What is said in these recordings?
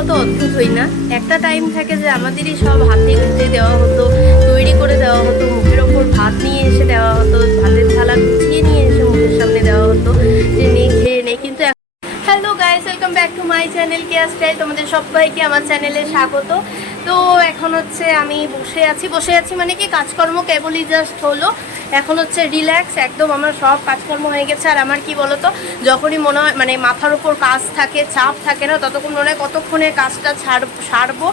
কত অদ্ভুত হই না? একটা টাইম থাকে যে আমাদেরই সব হাতে গুঁজে দেওয়া হতো, তৈরি করে দেওয়া হতো, মুখের ওপর ভাত নিয়ে এসে দেওয়া হতো, ভাতের থালা গুছিয়ে নিয়ে এসে মুখের সামনে দেওয়া হতো, যে নে খেয়ে নে কিন্তু hello guys welcome back to my channel care style তোমাদের সবাইকে আমার চ্যানেলে স্বাগত। তো এখন হচ্ছে আমি বসে আছি। বসে আছি মানে কি কাজকর্ম কেবলই জাস্ট হলো। এখন হচ্ছে রিল্যাক্স একদম আমার সব কাজকর্ম হয়ে গেছে। আর আমার কি বলতো, যখনই মনে হয় মানে মাথার উপর কাজ থাকে, চাপ থাকে না, ততক্ষণ মনে হয় কতক্ষণে কাজটা ছাড়, সারবো,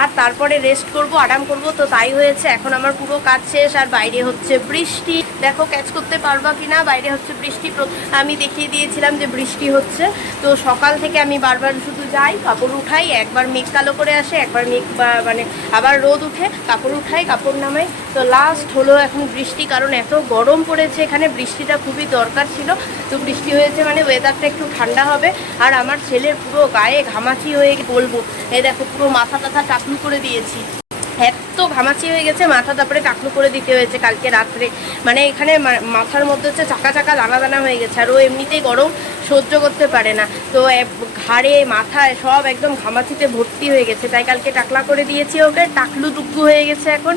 আর তারপরে রেস্ট করব, আরাম করব। তো তাই হয়েছে, এখন আমার পুরো কাজ শেষ, আর বাইরে হচ্ছে বৃষ্টি। দেখো ক্যাচ করতে পারবা কি না বাইরে হচ্ছে বৃষ্টি আমি দেখিয়ে দিয়েছিলাম যে বৃষ্টি হচ্ছে। তো সকাল থেকে আমি বারবার শুধু যাই, কাপড় উঠাই, একবার মেঘ কালো করে আসে, একবার মেঘ মানে আবার রোদ উঠে কাপড় উঠাই, কাপড় নামাই। তো লাস্ট হলো এখন বৃষ্টি, কারণ এত গরম পড়েছে, এখানে বৃষ্টিটা খুবই দরকার ছিল। তো বৃষ্টি হয়েছে মানে ওয়েদারটা একটু ঠান্ডা হবে। আর আমার ছেলের পুরো গায়ে ঘামাচি হয়ে বলব। এ দেখো, পুরো মাথা টাথা টাকলু করে দিয়েছি। এত ঘামাচি হয়ে গেছে, মাথা তারপরে টাকলু করে দিতে হয়েছে কালকে রাত্রে। মানে এখানে মাথার মধ্যে হচ্ছে চাকা চাকা দানা দানা হয়ে গেছে, আর ও এমনিতেই গরম সহ্য করতে পারে না। তো ঘাড়ে, মাথায় সব একদম ঘামাচিতে ভর্তি হয়ে গেছে। তাই কালকে টাকলা করে দিয়েছি ওকে, টাকলু টুকু হয়ে গেছে এখন।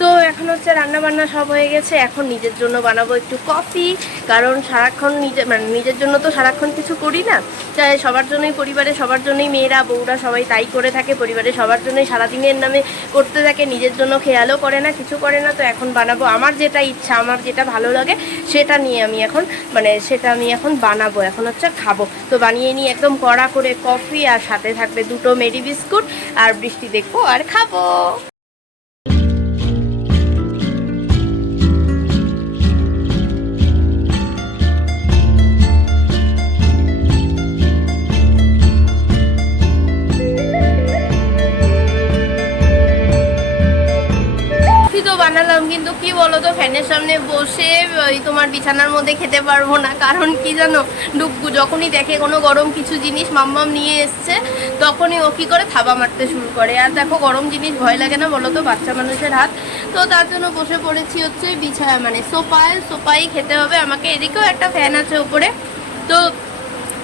তো এখন হচ্ছে রান্না বান্না সব হয়ে গেছে। এখন নিজের জন্য বানাবো একটু কফি, কারণ সারাক্ষণ নিজে মানে নিজের জন্য তো সারাক্ষণ কিছু করি না। তাই সবার জন্যই পরিবারে সবার জন্যই মেয়েরা, বউরা সবাই তাই করে থাকে, পরিবারে সবার জন্যই সারাদিনের নামে করতে থাকে, নিজের জন্য খেয়ালও করে না, কিছু করে না। তো এখন বানাবো আমার যেটা ইচ্ছা, আমার যেটা ভালো লাগে, সেটা নিয়ে আমি এখন মানে সেটা আমি এখন বানাবো, এখন হচ্ছে খাব। তো বানিয়ে নিয়ে একদম কড়া করে কফি আর সাথে থাকবে দুটো মেরি বিস্কুট, আর বৃষ্টি দেখব আর খাব। বানালাম, কিন্তু কি বলো তো ফ্যানের সামনে বসে, ওই তোমার বিছানার মধ্যে খেতে পারব না। কারণ কি জানো ডুবু যখনই দেখে কোনো গরম কিছু জিনিস মাম্মাম নিয়ে এসছে, তখনই ও কি করে থাবা মারতে শুরু করে। আর দেখো, গরম জিনিস ভয় লাগে না বলো তো বাচ্চা মানুষের হাত। তো তার জন্য বসে পড়েছি হচ্ছে বিছা মানে সোফায় সোফাই খেতে হবে। আমাকে এদিকেও একটা ফ্যান আছে উপরে তো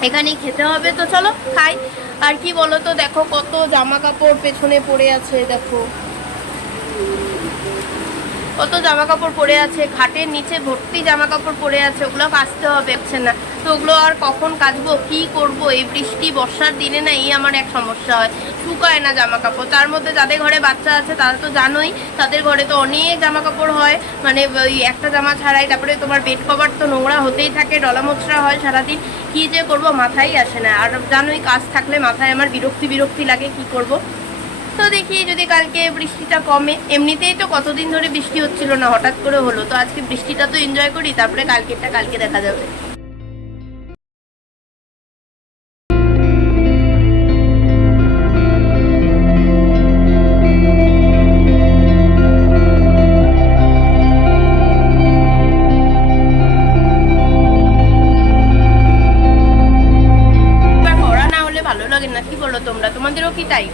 এখানেই খেতে হবে। তো চলো, খাই। আর কি বলো তো দেখো কত জামা কাপড় পেছনে পড়ে আছে, দেখো। কত জামা কাপড় পরে আছে খাটের নিচে ভর্তি জামা কাপড় পরে আছে, ওগুলো কাচতে হবে হচ্ছে না? তো ওগুলো আর কখন কাচবো, কি করব? এই বৃষ্টি, বর্ষার দিনে না, এই আমার এক সমস্যা হয়। শুকায় না জামা কাপড় তার মধ্যে যাদের ঘরে বাচ্চা আছে, তারা তো জানোই, তাদের ঘরে তো অনেক জামা কাপড় হয়। মানে ওই একটা জামা ছাড়াই, তারপরে তোমার বেড কভার তো নোংরা হতেই থাকে ডলা মোচড়া হয় সারাদিন। কি যে করব, মাথায় আসে না। আর জানোই, কাজ থাকলে মাথায় আমার বিরক্তি বিরক্তি লাগে, কি করব? তো দেখি যদি কালকে বৃষ্টিটা কমে, এমনিতেই তো কতদিন ধরে বৃষ্টি হচ্ছিল না, হঠাৎ করে হলো। তো আজকে বৃষ্টিটা তো এনজয় করি, তারপরে কালকেরটা কালকে দেখা যাবে। ভালো লাগে না। কি তোমরা? তোমাদেরও কি তাই?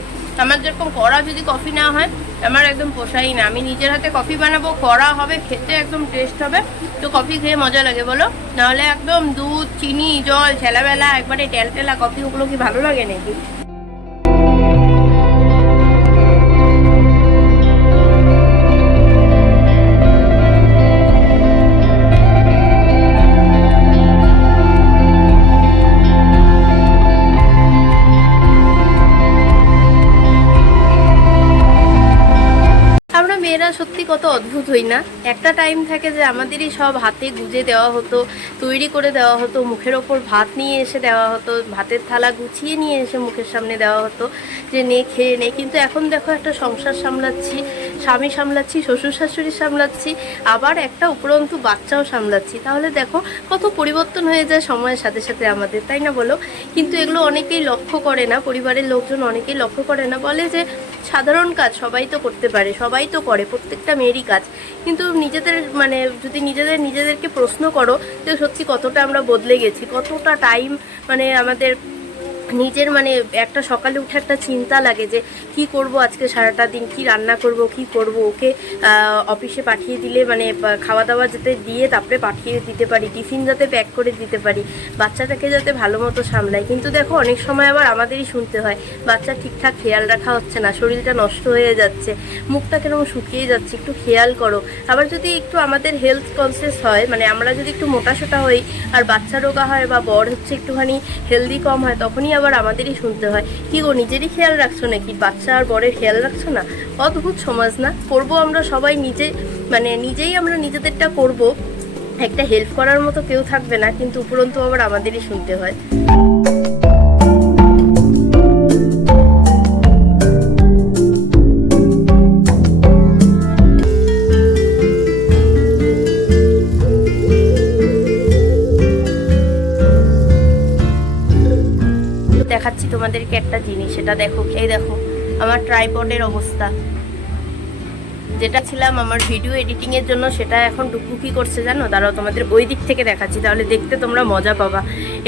আমার যেরকম কড়া যদি কফি না হয়, আমার একদম পোষাই না। আমি নিজের হাতে কফি বানাবো, কড়া হবে, খেতে একদম টেস্ট হবে। তো কফি খেয়ে মজা লাগে, বলো? নাহলে একদম দুধ, চিনি, জল, ছেলাবেলা, একবারে টেলটেলা কফি ওগুলো কি ভালো লাগে নাকি? সত্যি কত অদ্ভুত হই না? একটা টাইম থাকে যে আমাদেরই সব হাতে গুজে দেওয়া হতো, তৈরি করে দেওয়া হতো, মুখের ওপর ভাত নিয়ে এসে দেওয়া হতো, ভাতের থালা গুছিয়ে নিয়ে এসে মুখের সামনে দেওয়া হতো যে নে, খেয়ে নে। কিন্তু এখন দেখো একটা সংসার সামলাচ্ছি, স্বামী সামলাচ্ছি, শ্বশুর শাশুড়ি সামলাচ্ছি, আবার একটা উপরন্তু বাচ্চাও সামলাচ্ছি। তাহলে দেখো কত পরিবর্তন হয়ে যায় সময়ের সাথে সাথে আমাদের, তাই না বলো? কিন্তু এগুলো অনেকেই লক্ষ্য করে না, পরিবারের লোকজন অনেকেই লক্ষ্য করে না। বলে যে সাধারণ কাজ সবাই তো করতে পারে, সবাই তো করে, প্রত্যেকটা মেয়েরই কাজ। কিন্তু নিজেদের মানে যদি নিজেদের, নিজেদেরকে প্রশ্ন করো যে সত্যি কতটা আমরা বদলে গেছি, কতটা টাইম মানে আমাদের নিজের মানে একটা সকালে উঠে একটা চিন্তা লাগে যে কি করব আজকে সারাটা দিন, কি রান্না করব, কি করব? ওকে অফিসে পাঠিয়ে দিলে মানে খাওয়া দাওয়া যাতে দিয়ে তারপরে পাঠিয়ে দিতে পারি, টিফিন যাতে প্যাক করে দিতে পারি, বাচ্চাটাকে যাতে ভালো মতো সামলাই কিন্তু দেখো, অনেক সময় আবার আমাদেরই শুনতে হয়, বাচ্চা ঠিকঠাক খেয়াল রাখা হচ্ছে না, শরীরটা নষ্ট হয়ে যাচ্ছে, মুখটা কেরকম শুকিয়ে যাচ্ছে, একটু খেয়াল করো। আবার যদি একটু আমাদের হেলথ কনসিয়াস হয় মানে আমরা যদি একটু মোটাসোটা হই, আর বাচ্চা রোগা হয় বা বড় হচ্ছে, একটুখানি হেলদি কম হয়, তখনই আবার আমাদেরই শুনতে হয়। কি গো, নিজেরই খেয়াল রাখছো নাকি? বাচ্চা আর বরের খেয়াল রাখছো না? অদ্ভুত সমাজ না? করব আমরা সবাই নিজে মানে নিজেই আমরা নিজেদেরটা করব। একটা হেল্প করার মতো কেউ থাকবে না, কিন্তু উপরন্তু আবার আমাদেরই শুনতে হয়। তোমাদেরকে একটা জিনিস, সেটা দেখো। এই দেখো, আমার ট্রাইপডের অবস্থা। যেটা ছিলাম আমার ভিডিও এডিটিং এর জন্য, সেটা এখন ডুকুকি করছে, জানো? দাঁড়াও, তোমাদের ওই দিক থেকে দেখাচ্ছি, তাহলে দেখতে তোমরা মজা পাবা।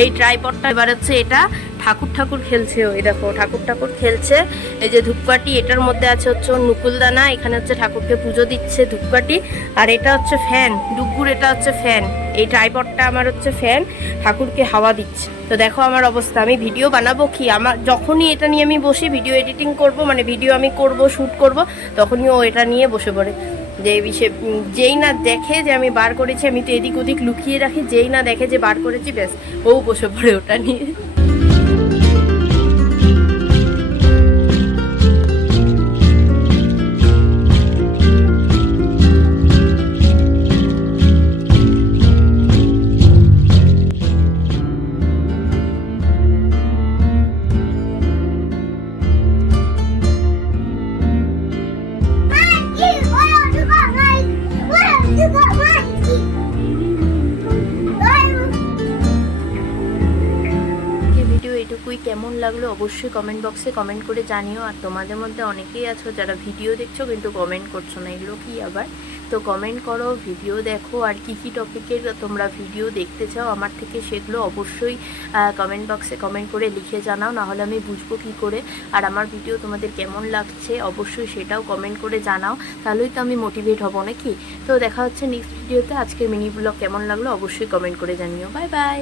এই ট্রাইপডটা এবার হচ্ছে এটা ঠাকুর ঠাকুর খেলছে ওই দেখো, ঠাকুর ঠাকুর খেলছে। এই যে ধূপকাঠি, এটার মধ্যে আছে হচ্ছে নুকুলদানা, এখানে হচ্ছে ঠাকুরকে পুজো দিচ্ছে ধূপকাঠি। আর এটা হচ্ছে ফ্যান ডুগুর এটা হচ্ছে ফ্যান। এই ট্রাইপডটা আমার হচ্ছে ফ্যান, ঠাকুরকে হাওয়া দিচ্ছে। তো দেখো আমার অবস্থা, আমি ভিডিও বানাবো কি? আমার যখনই এটা নিয়ে আমি বসি, ভিডিও এডিটিং করব মানে ভিডিও আমি করব শ্যুট করব, তখনই ও এটা নিয়ে বসে পড়ে। যে বিষয়ে যেই না দেখে যে আমি বার করেছি, আমি তো এদিক ওদিক লুকিয়ে রাখি, যেই না দেখে যে বার করেছি, ব্যাস, ও বসে পড়ে ওটা নিয়ে। লাগল অবশ্যই কমেন্ট বক্সে কমেন্ট করে জানিও। আর তোমাদের মধ্যে অনেকেই আছো যারা ভিডিও দেখছ কিন্তু কমেন্ট করছ না, এগুলো কি আবার? তো কমেন্ট করো ভিডিও দেখো, আর কি কি টপিকের তোমরা ভিডিও দেখতে চাও আমার থেকে সেগুলো অবশ্যই কমেন্ট বক্সে কমেন্ট করে লিখে জানাও, নাহলে আমি বুঝব কি করে। আর আমার ভিডিও তোমাদের কেমন লাগছে অবশ্যই সেটাও কমেন্ট করে জানাও। তাহলেই তো আমি মোটিভেট হব নাকি? তো দেখা হচ্ছে নেক্সট ভিডিওতে আজকের মিনি ব্লগ কেমন লাগল অবশ্যই কমেন্ট করে জানিও। Bye bye